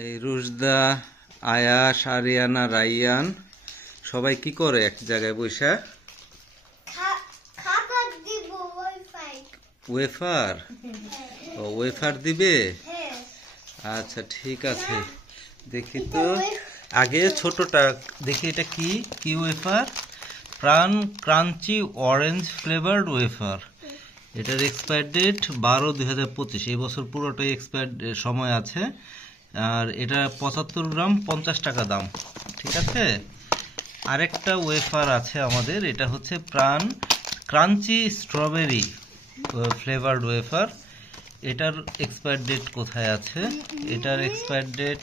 এই রুশদা, আয়াশ, আরিয়ানা, রাইয়ান সবাই কি করে এক জায়গায় বসে? ওয়েফার। ও ওয়েফার দিবে। আচ্ছা ঠিক আছে, দেখি তো আগে ছোটটা দেখি, এটা কি কি ওয়েফার? প্রাণ ক্রাঞ্চি অরেঞ্জ ফ্লেভারড ওয়েফার। এটার এক্সপায়ার ডেট 12/2025, এই বছর পুরোটাই এক্সপায়ার সময় আছে। আর এটা 75 গ্রাম 50 টাকা দাম। ঠিক আছে, আরেকটা ওয়েফার আছে আমাদের, এটা হচ্ছে প্রাণ ক্রাঞ্চি স্ট্রবেরি ফ্লেভারড ওয়েফার। এটার এক্সপায়ার ডেট কোথায় আছে? এটার এক্সপায়ার ডেট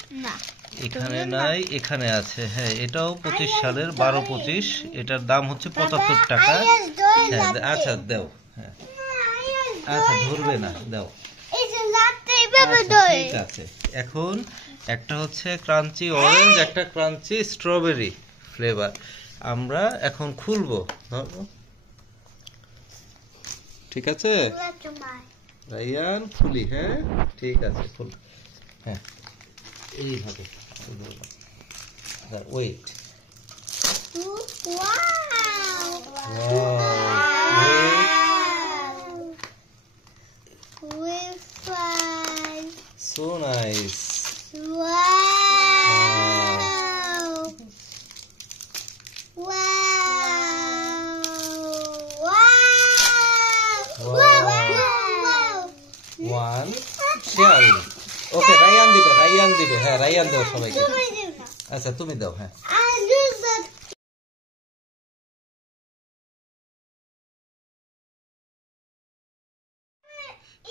এখানে নাই, এখানে আছে। হ্যাঁ, এটাও 25 সালের 12/25। এটার দাম হচ্ছে 75 টাকা। হ্যাঁ আচ্ছা দাও। হ্যাঁ আচ্ছা ধরবে না, দাও। ঠিক আছে, এখন একটা হচ্ছে ক্রাঞ্চি অরেঞ্জ, একটা ক্রাঞ্চি স্ট্রবেরি ফ্লেভার। আমরা এখন খুলবো, ধরো। ঠিক আছে রাইয়ান, খুলি। হ্যাঁ ঠিক আছে, খুল। হ্যাঁ এইভাবে wait. So nice. One sharing. Okay, Raiyan দিবে, রাইয়ান দিবে। হ্যাঁ রাইয়ান দাও সবাইকে। আচ্ছা তুমি দাও। হ্যাঁ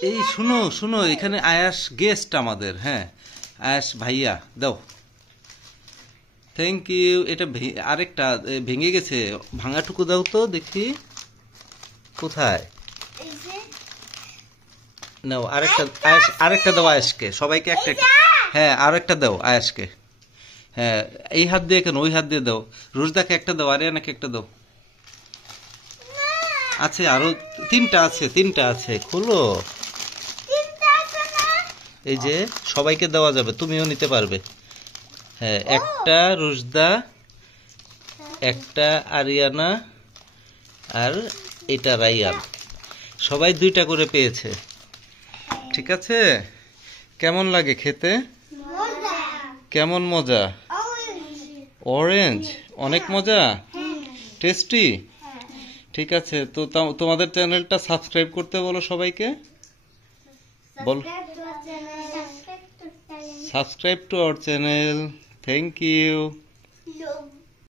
এই শুনো শুনো, এখানে আয়াস গেস্ট আমাদের। হ্যাঁ আয়াস ভাইয়া, দাও। Thank you. এটা আরেকটা ভেঙে গেছে, ভাঙাটুকু দাও তো দেখি কোথায়। নাও আরেকটা, আয়াস আরেকটা দাও আয়াসকে, সবাইকে একটা। হ্যাঁ আরেকটা দাও আয়াসকে। হ্যাঁ এই হাত দিয়ে কেন, ওই হাত দিয়ে দাও। রুশদাকে একটা দাও, আরিয়ানাকে একটা দাও। আছে আরো তিনটা আছে, তিনটা আছে, খুলো। এই যে সবাইকে দেওয়া যাবে, তুমিও নিতে পারবে। হ্যাঁ একটা রুশদা, একটা আরিয়ানা, আর এটা রাইয়ান। সবাই দুইটা করে পেয়েছে। ঠিক আছে, কেমন লাগে খেতে? কেমন মজা? অরেঞ্জ অনেক মজা, টেস্টি। ঠিক আছে, তো তোমাদের চ্যানেলটা সাবস্ক্রাইব করতে বলো সবাইকে, বল। Subscribe to our channel. Thank you.